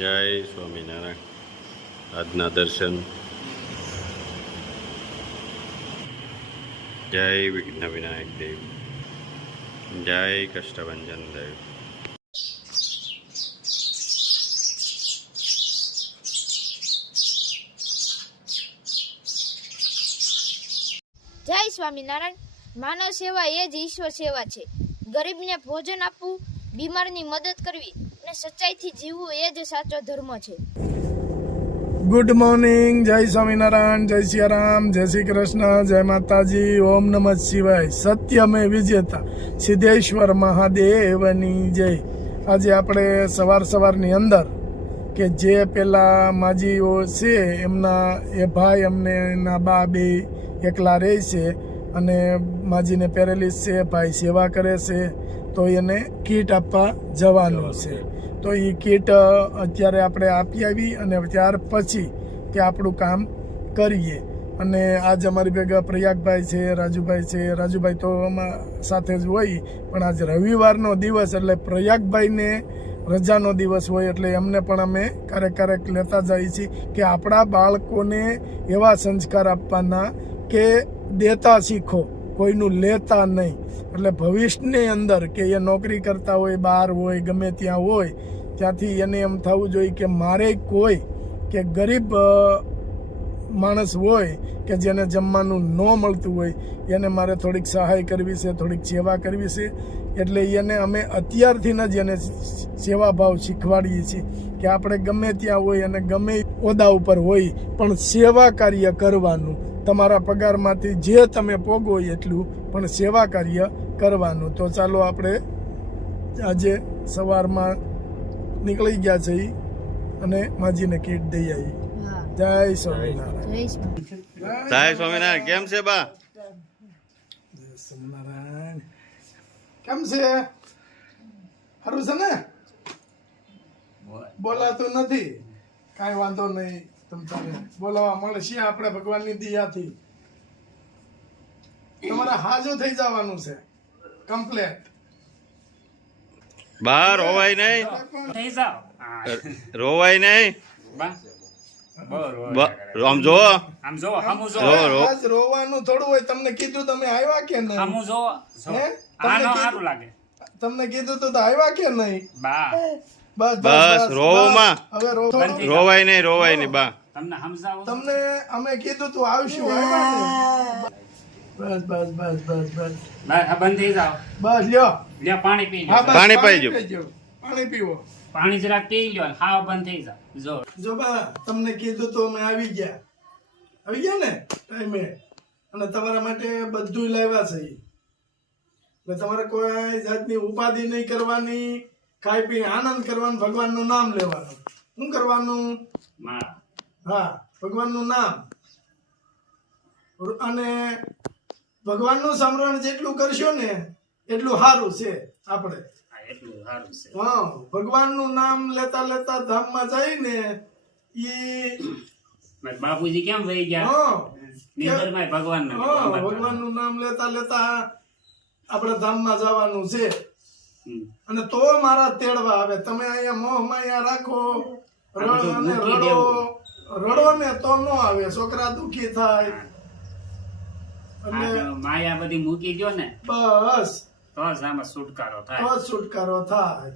જય સ્વામિનારાયણ. આજના દર્શન. જય વિઘ્ન વિનાયક દેવ. જય કષ્ટભંજન દેવ. જય સ્વામિનારાયણ. માનવ સેવા એ જ ઈશ્વર સેવા છે. ગરીબને ભોજન આપવું, બીમારની મદદ કરવી અને સચ્ચાઈથી જીવવું એ જ સાચો ધર્મ છે. Good morning. જય સ્વામિનારાયણ, જય સિયારામ, જય શ્રી કૃષ્ણ, જય માતાજી, ઓમ નમઃ શિવાય. સત્યમે વિજેતા સિદ્ધેશ્વર મહાદેવની જય. આજે આપણે સવારની અંદર કે જે પેલા માજીઓ છે એમના એ ભાઈ અમને એના બા બે એકલા રહે છે અને માજીને પેરેલિસ છે, ભાઈ સેવા કરે છે, તો એને કીટ આપવા જવાનું છે. તો એ કીટ અત્યારે આપણે આપી આવી અને ત્યાર પછી કે આપણું કામ કરીએ. અને આજ અમારી ભેગા પ્રયાગભાઈ છે, રાજુભાઈ છે. રાજુભાઈ તો સાથે જ હોય, પણ આજ રવિવારનો દિવસ એટલે પ્રયાગભાઈને રજાનો દિવસ હોય એટલે એમને પણ અમે ક્યારેક લેતા જઈએ છીએ કે આપણા બાળકોને એવા સંસ્કાર આપવાના કે દેતા શીખો, કોઈનું લેતા નહીં. એટલે ભવિષ્યની અંદર કે એ નોકરી કરતા હોય, બહાર હોય, ગમે ત્યાં હોય, ત્યાંથી એને એમ થવું જોઈએ કે મારે કોઈ કે ગરીબ માણસ હોય કે જેને જમવાનું ન મળતું હોય એને મારે થોડીક સહાય કરવી છે, થોડીક સેવા કરવી છે. એટલે એને અમે અત્યારથી જ એને સેવાભાવ શીખવાડીએ છીએ કે આપણે ગમે ત્યાં હોય અને ગમે ઓદા ઉપર હોય પણ સેવા કાર્ય કરવાનું. તમારા પગારમાંથી જે તમે પોગો એટલું પણ સેવા કાર્ય કરવાનું. તો ચાલો આપણે આજે સવારમાં નીકળી ગયા છે અને માજીને કીટ દઈ આવી. જય સ્વામિનારાયણ. જય સ્વામિનારાયણ. કેમ છે બા? જય સ્વામિનારાયણ. કેમ છે? સારું છે ને? બોલાતું નથી, કાંઈ વાંધો નહીં. તમતારે બોલાવા મળશે આપણે ભગવાનની દયાથી. તમારે હાજર થઈ જવાનું છે કમ્પ્લેટ. બા રોવાય નહીં, રોવાય નહીં. આમ જો રોવાનું થોડું હોય. તમને કીધું તમે આવ્યા કે નહીં? તમને કીધું તો આવ્યા કે નહીં? બસ રોવામાં રોવાય નહીં બા. તમને અમે કીધું તું આવશું, આવ્યા ને? બસ બસ બસ બસ બસ બંધ થઈ જાવ. બસ લ્યો પાણી પી હા, બસ, પાણી પીજો. પાણી પીવો. પાણી જરાક પી લ્યો, ખાવ બંધ થઈ જાવ. જો બા તમને કીધું તો અમે આવી ગયા ને ટાઈમે. અને તમારા માટે બધું લાવ્યા છે. એટલે તમારે કોઈ જાતની ઉપાધિ નહીં કરવાની, ખાઈ પી આનંદ કરવાનો, ભગવાનનું નામ લેવાનું. શું કરવાનું? હા, ભગવાનનું નામ. અને ભગવાનનું સ્મરણ જેટલું કરશો ને એટલું સારું છે. આપણે હા, ભગવાનનું નામ લેતા લેતા ધામમાં જઈને બાપુજી કેમ વહી ગયા? ભગવાનનું નામ લેતા લેતા આપણે ધામમાં જવાનું છે. અને તો મારા તેડવા આવે. તમે અહીંયા મોહ માયા રાખો અને રડો ને તો ન આવે. છોકરા દુખી થાય અને માયા બધી મૂકી દો ને બસ તો જ આમાં છુટકારો થાય. તો જ છુટકારો થાય.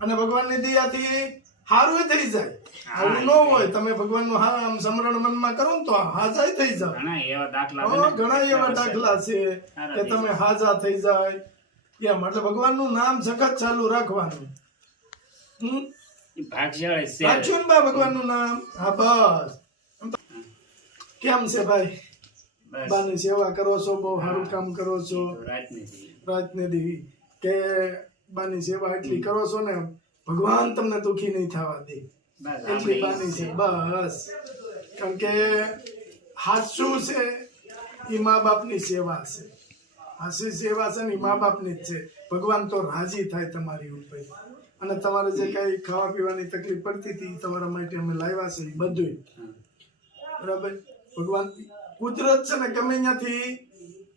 અને ભગવાનની દયાથી સારું થઈ જાય. આવું ન હોય તમે ભગવાનનું આમ સમરણ મનમાં કરો ને તો હાજા થઈ જાય. ઘણા એવા દાખલા છે કે તમે હાજા થઈ જાય એમ. એટલે ભગવાનનું નામ સખત ચાલુ રાખવાનું. રાખ્યું ને ભગવાનનું નામ. હા બસ. કેમ છે ભાઈ? બાની સેવા કરો છો, બહુ સારું કામ કરો છો. રાતને દી કે બાની સેવા એટલી કરો છો ને ભગવાન તમને દુખી નહીં થવા દે એટલી બાની છે. બસ કારણ કે હાચું છે એ મા બાપની સેવા છે. હાચી સેવા છે ને એ મા બાપની જ છે. ભગવાન તો રાજી થાય તમારી ઉપર. અને તમારે જે કઈ ખાવા પીવાની તકલીફ પડતી હતી તમારા માટે અમે લાવ્યા છે બધું બરાબર. ભગવાન કુદરત છે ને ગમે ત્યાંથી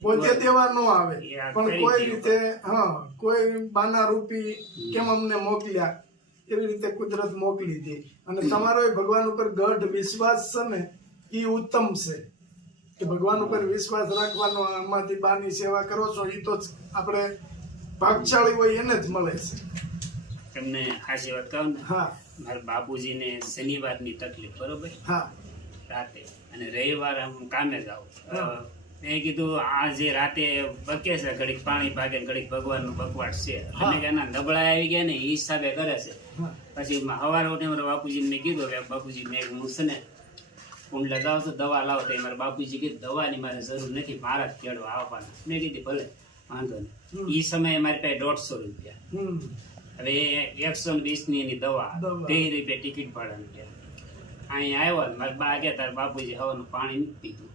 પોતે દેવા ન આવે પણ કોઈ રીતે હા કોઈ બાના રૂપી કેમ અમને મોકલ્યા એવી રીતે કુદરત મોકલી દે. અને તમારો એ ભગવાન ઉપર ગઢ વિશ્વાસ છે ને એ ઉત્તમ છે કે ભગવાન ઉપર વિશ્વાસ રાખવાનો. આમાંથી બાની સેવા કરો છો એ તો આપણે ભાગશાળી હોય એને જ મળે છે. તમને ખાસી વાત કહું ને, હા મારા બાપુજીને શનિવારની તકલીફ, બરોબર, હા રાતે, અને રવિવાર હું કામે જાઉં. મેં કીધું આ જે રાતે બકે છે, ઘડીક પાણી ભાગે ને ઘડીક ભગવાનનું બકવાટ છે, અને કે એના નબળા આવી ગયા ને એ હિસાબે કરે છે. પછી સવારે ઉઠી મારા બાપુજીને મેં કીધું કે બાપુજી મેં હું છે ને કુંડલા જાઉં તો દવા લાવો. તો મારા બાપુજી કીધું દવાની મારે જરૂર નથી, મારા જ કેળવા આવવાના. મેં કીધું ભલે વાંધો નહીં. એ સમયે મારી પાસે 150 રૂપિયા. હવે 120 ની એની દવા, 13 રૂપિયા ટિકિટ ભાડાની ગયા. અહીંયા આવ્યો મારા બા ગયા, તાર બાપુજી હવાનું પાણી નથી પીધું,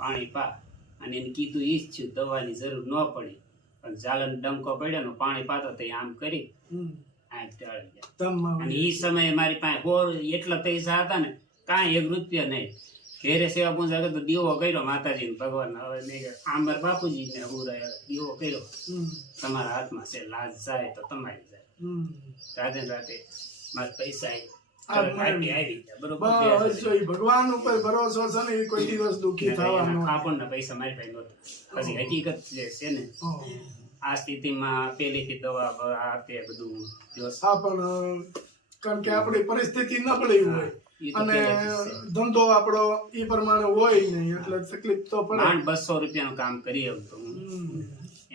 પાણી પા. અને એને કીધું ઈ જ થયું, દવાની જરૂર ન પડી, પણ જાલન ડંકો પડ્યો ને પાણી પાતો તો આમ કરી આંખ ટાળી ગયા. અને ઈ સમયે મારી પાસે એટલા પૈસા હતા ને, કાંઈ 1 રૂપિયા નહીં. ઘેરે સેવા પૂજા કરતો દીવો કર્યો માતાજી ભગવાન. હવે મેં આમ મારા બાપુજી ને હું દીવો કર્યો, તમારા હાથમાં છે, લાજ જાય તો તમારી જાય. રાતે રાતે મારા પૈસા ભગવાન ઉપર ભરોસો છે ને એ કોઈ દિવસ દુઃખી થવાનો. આપણને પૈસા મારી પાસે નહોતા. પછી હકીકત જે છે ને, આ સ્થિતિમાં પેલીથી દવા આ તે બધું પણ કારણ કે આપણી પરિસ્થિતિ નબળી હોય અને ધંધો આપણો એ પ્રમાણે હોય નહીં એટલે તકલીફ તો પડે. 200 રૂપિયાનું કામ કરી આવતો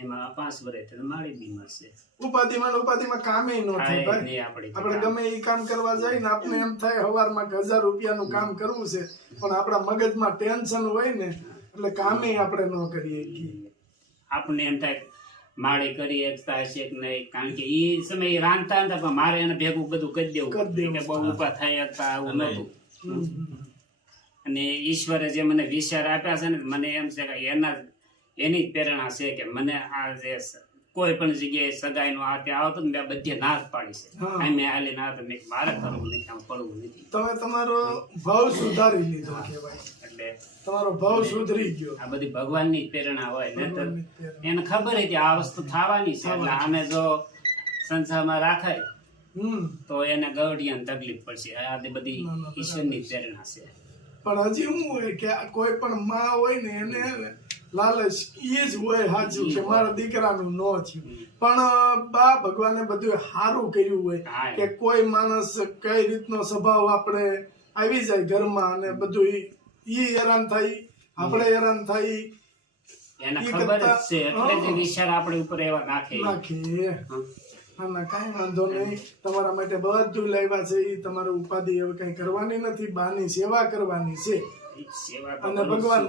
એમાં 5 વર્ષ મારી બીમાર છે. ઉપાધિમાં કામે ન થાય ભાઈ. આપણે ગમે એ કામ કરવા જાય ને આપણે એમ થાય સવારમાં 1000 રૂપિયાનું કામ કરવું છે, પણ આપણા મગજમાં ટેન્શન હોય ને એટલે કામે આપણે ન કરીએ. આપણને એમ થાય માળી કરી એકતા હશે કે નહીં, કારણ કે એ સમયે રાંધતા હતા, પણ મારે એને ભેગું બધું કરી દેવું, બહુ ઉભા થાય હતા આવું નતું. અને ઈશ્વરે જે મને વિચાર આપ્યા છે ને, મને એમ છે કે એની જ પ્રેરણા છે કે મને આ જે કોઈ પણ જગ્યાએ સગાઈ નો આ ત્યાં આવતો ને બધે ના જ પાડી છે. અમે હાલી ના મેં મારે કરવું નથી, આમ પડવું નથી. તમે તમારો ભાવ સુધારી લીધો કહેવાય, એટલે તમારો ભાવ સુધરી ગયો. આ બધી ભગવાનની પ્રેરણા હોય ને, એને ખબર હતી આ વસ્તુ થવાની છે, એટલે આને જો સંસારમાં રાખાય તો એને ગવડિયાને તકલીફ પડશે. આ બધી ઈશ્વરની પ્રેરણા છે. પણ હજી શું હોય કે કોઈ પણ માં હોય ને એને લાલચ એ જ હોય સાચું કે મારા દીકરાનું ન થયું, પણ બા ભગવાને બધું સારું કર્યું હોય કે કોઈ માણસ કઈ રીતનો સ્વભાવ આપણે આવી જાય ઘરમાં અને બધું ઈ હેરાન થાય, આપણે હેરાન થાય. એને ખબર જ છે એટલે જ વિચાર આપણે ઉપર એવા નાખે. ના કઈ વાંધો નહીં. તમારા માટે બધું લાવ્યા છે. એ તમારે ઉપાધિ હવે કઈ કરવાની નથી, બાની સેવા કરવાની છે. અને ભગવાન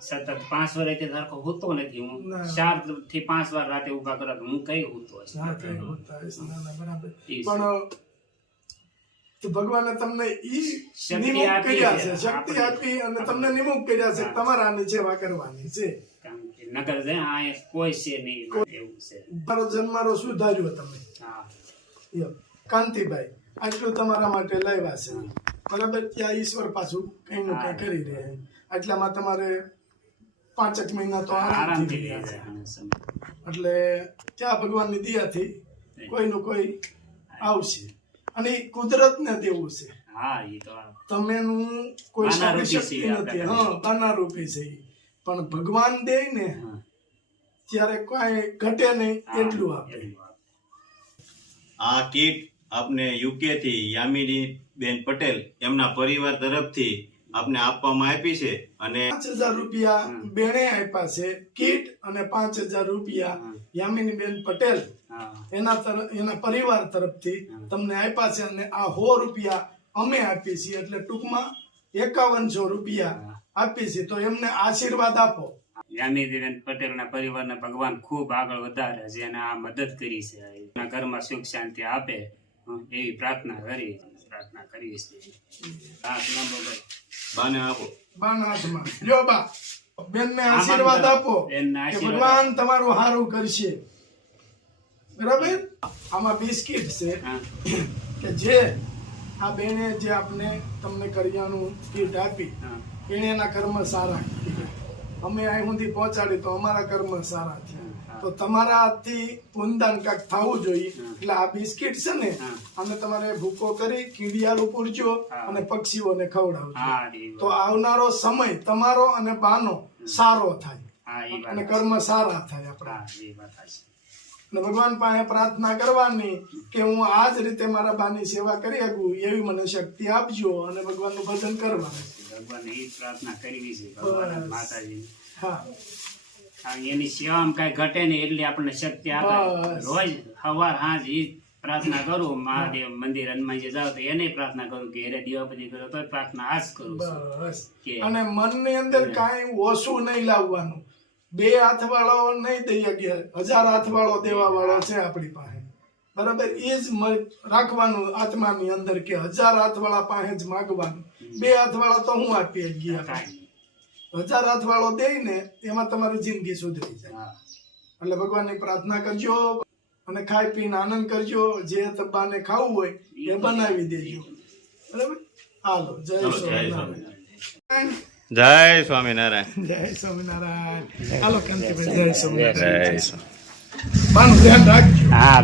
સતત 5 વર્ષથી સરખો હોતો નથી. હું 4 થી 5 વાર રાતે ઉભા કરો હું કઈ હોતો બરાબર. પણ ભગવાને તમને ઈ નિમુખ કર્યા છે, શક્તિ આપી અને તમને નિમુખ કર્યા છે તમારાની સેવા કરવાની છે. નગર છે આ કોઈ છે નહીં એવું છે. મારો જન્મારો સુધાર્યો તમે. કાંતિભાઈ આટલું તમારા માટે લાવ્યા છે, બરાબર. ત્યાં ઈશ્વર પાછું કઈ નું કઈ કરી રહ્યા, આટલામાં તમારે 5 મહિના તો આરામથી રહ્યા છે. એટલે ત્યાં ભગવાનની દયાથી કોઈનું કોઈ આવશે અને કુદરત ને દેવું છે. તમે નું કોઈ શક્તિ નથી. બાના રૂપી છે, પણ ભગવાન દે ને ત્યારે કઈ ઘટે નહીં એટલું આપે. આ કીટ આપને યુકે થી યામિની બેન પટેલ એમના પરિવાર તરફથી આપને આપવામાં આપી છે. અને 5000 રૂપિયા બેને આપ્યા છે કીટ, અને 5000 રૂપિયા યામિની બેન પટેલ એના પરિવાર તરફથી તમને આપ્યા છે. અને આ 100 રૂપિયા અમે આપીએ છીએ, એટલે ટૂંકમાં 5100 રૂપિયા આપી છે. તો એમને આશીર્વાદ આપો. યામિનીબેન પટેલના પરિવારને ભગવાન ખૂબ આગળ વધારે છે અને આ મદદ કરી છે. એના ઘરમાં સુખ શાંતિ આપે એવી પ્રાર્થના કરી છે. બાને આપો, બાના હાથમાં લ્યો. બા બેનને આશીર્વાદ આપો કે ભગવાન તમારું સારું કરશે. બરાબર. આમાં બિસ્કિટ છે કે જે આ બેને જે આપણે તમને કરિયાણું કીટ આપી એને એના કર્મ સારા. અમે અહીં સુધી પહોંચાડી તો અમારા કર્મ સારા થયા. તો તમારા હાથથી પૂનદાન કાંઈક થવું જોઈએ. એટલે આ બિસ્કિટ છે ને હા. આને તમારે ભૂકો કરી કીડિયાળું પૂરજો હા. અને પક્ષીઓને ખવડાવજો. હા એ તો આવનારો સમય તમારો અને બાનો સારો થાય હા એ અને વાત કર્મ સારા થાય આપણા. હા એ વાત સાચી. અને ભગવાન પાસે પ્રાર્થના કરવાની કે હું આ જ રીતે મારા બાની સેવા કરી શકું એવી મને શક્તિ આપજો અને ભગવાનનું ભજન કરવાનું. ભગવાનને એ પ્રાર્થના કરવી છે ભગવાન અને માતાજી. હા એની સેવામાં કઈ ઘટે નહીં એટલી આપણને શક્તિ આપે. બસ. રોજ સવાર સાંજ એ પ્રાર્થના કરું. મહાદેવ મંદિર હનુમાનજી જાવ તો એને પ્રાર્થના કરું કે હેરે દીવાપતિ કરો તો પ્રાર્થના આ જ કરું છું. બસ. કે અને મનની અંદર કાંઈ ઓછું નહીં લાવવાનું. 2 હાથવાળો નહીં દઈ શકીએ, 1000 હાથવાળો દેવા વાળો છે આપણી પાસે. બરાબર, એ જ રાખવાનું આત્માની અંદર કે 1000 હાથવાળા પાસે જ માગવાનું. 2 હાથવાળા તો હું આપી શકીએ આપણે. કાંઈ નહીં. 1000 હાથવાળો દે ને એમાં તમારી જિંદગી સુધરી જાય. હા. એટલે ભગવાનની પ્રાર્થના કરજો અને ખાઈ પીને આનંદ કરજો. જે તબ્બાને ખાવું હોય એ બનાવી દેજો. બરાબર, હાલો જય ચલો, જય સ્વામિનારાયણ. જય સ્વામિનારાયણ. જય સ્વામિનારાયણ. હાલો કાંતિભાઈ, જય સ્વામિનારાયણ. જય બાનું ધ્યાન રાખજો. હા